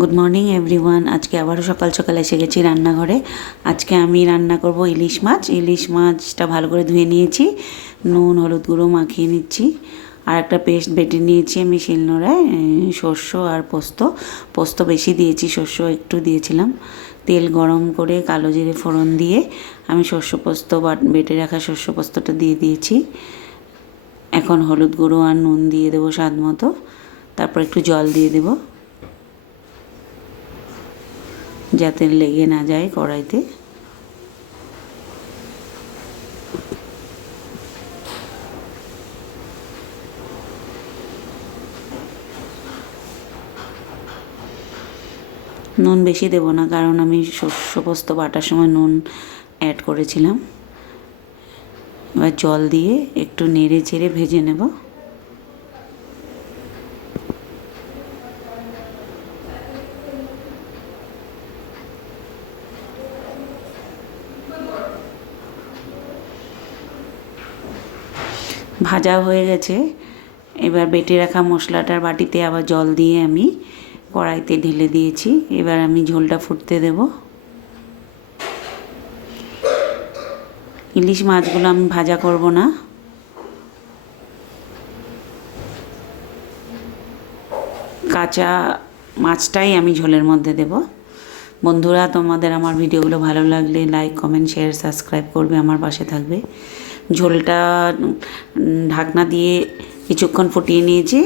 Good morning everyone. আজকে আবারও সকাল সকাল এসে গেছি রান্নাঘরে। আজকে আমি রান্না করব ইলিশ মাছ। ইলিশ মাছটা ভালো করে ধুয়ে নিয়েছি, নুন হলুদ গুঁড়ো মাখিয়ে নিচ্ছি। আর একটা পেস্ট বেটে নিয়েছি আমি শিলনোড়ায়, শস্য আর পোস্ত। পোস্ত বেশি দিয়েছি, শস্য একটু দিয়েছিলাম। তেল গরম করে কালো জিরে ফোড়ন দিয়ে আমি শস্য পোস্ত বেটে রাখা শস্য পোস্তটা দিয়ে দিয়েছি। এখন হলুদ গুঁড়ো আর নুন দিয়ে দেবো স্বাদ মতো, তারপর একটু জল দিয়ে দেবো যাতে লেগে না যায় কড়াইতে। নুন বেশি দেব না, কারণ আমি শস্য পোস্ত বাটার সময় নুন অ্যাড করেছিলাম। এবার জল দিয়ে একটু নেড়ে চেড়ে ভেজে নেব। ভাজা হয়ে গেছে। এবার বেটে রাখা মশলাটার বাটিতে আবার জল দিয়ে আমি কড়াইতে ঢেলে দিয়েছি। এবার আমি ঝোলটা ফুটতে দেব। ইলিশ মাছগুলো আমি ভাজা করব না, কাঁচা মাছটাই আমি ঝোলের মধ্যে দেব। বন্ধুরা, তোমাদের আমার ভিডিওগুলো ভালো লাগলে লাইক কমেন্ট শেয়ার সাবস্ক্রাইব করবে, আমার পাশে থাকবে। ঝোলটা ঢাকনা দিয়ে কিছুক্ষণ ফুটিয়ে নিয়েছি।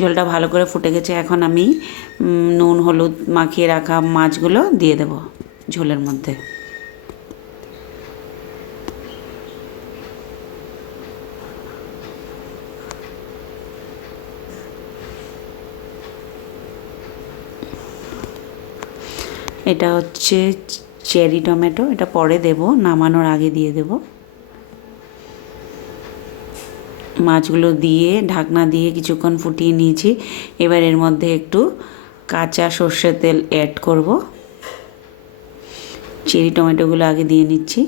ঝোলটা ভালো করে ফুটে গেছে। এখন আমি নুন হলুদ মাখিয়ে রাখা মাছগুলো দিয়ে দেব ঝোলের মধ্যে। এটা হচ্ছে চেরি টমেটো, এটা পরে দেব, নামানোর আগে দিয়ে দেব। মাছগুলো দিয়ে ঢাকনা দিয়ে কিছুক্ষণ ফুটিয়ে নিয়েছি। এবার এর মধ্যে একটু কাঁচা সর্ষের তেল অ্যাড করব। চেরি টমেটোগুলো আগে দিয়ে নিচ্ছি।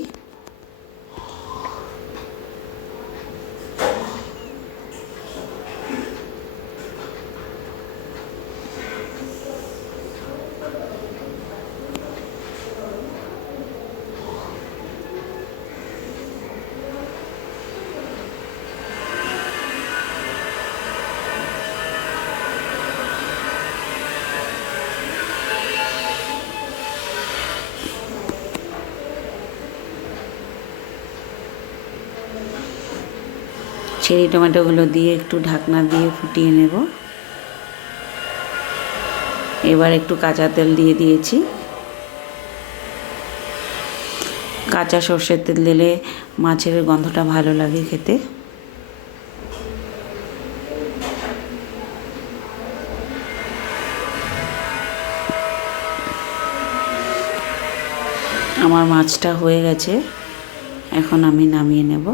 চেরি টমেটোগুলো দিয়ে একটু ঢাকনা দিয়ে ফুটিয়ে নেব। এবার একটু কাঁচা তেল দিয়ে দিয়েছি। কাঁচা সর্ষের তেল দিলে মাছের গন্ধটা ভালো লাগে খেতে। আমার মাছটা হয়ে গেছে, এখন আমি নামিয়ে নেব।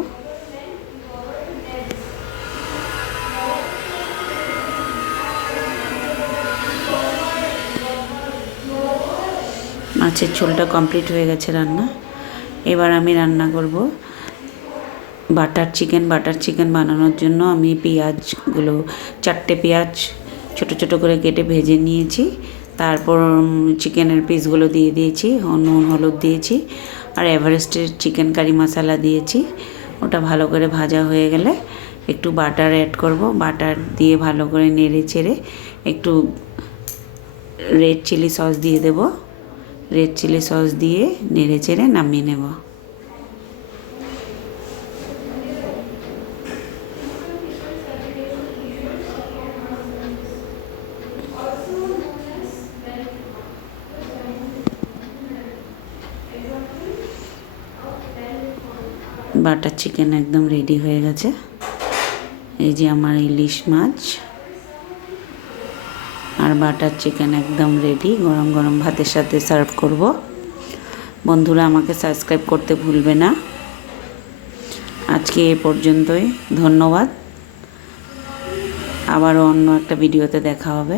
মাছের ঝোলটা কমপ্লিট হয়ে গেছে রান্না। এবার আমি রান্না করব বাটার চিকেন। বাটার চিকেন বানানোর জন্য আমি পেঁয়াজগুলো 4টে পেঁয়াজ ছোট ছোট করে কেটে ভেজে নিয়েছি। তারপর চিকেনের পিসগুলো দিয়ে দিয়েছি, নুন হলুদ দিয়েছি, আর এভারেস্টের চিকেন কারি মশলা দিয়েছি। ওটা ভালো করে ভাজা হয়ে গেলে একটু বাটার অ্যাড করব। বাটার দিয়ে ভালো করে নেড়ে চেড়ে একটু রেড চিলি সস দিয়ে দেব। রেড চিলি সস দিয়ে নেড়ে চেড়ে নামিয়ে নেব। বাটার চিকেন একদম রেডি হয়ে গেছে। এই যে আমার ইলিশ মাছ আর বাটার চিকেন একদম রেডি। গরম গরম ভাতের সাথে সার্ভ করব। বন্ধুরা, আমাকে সাবস্ক্রাইব করতে ভুলবে না। আজকে এ পর্যন্তই, ধন্যবাদ। আবারও অন্য একটা ভিডিওতে দেখা হবে।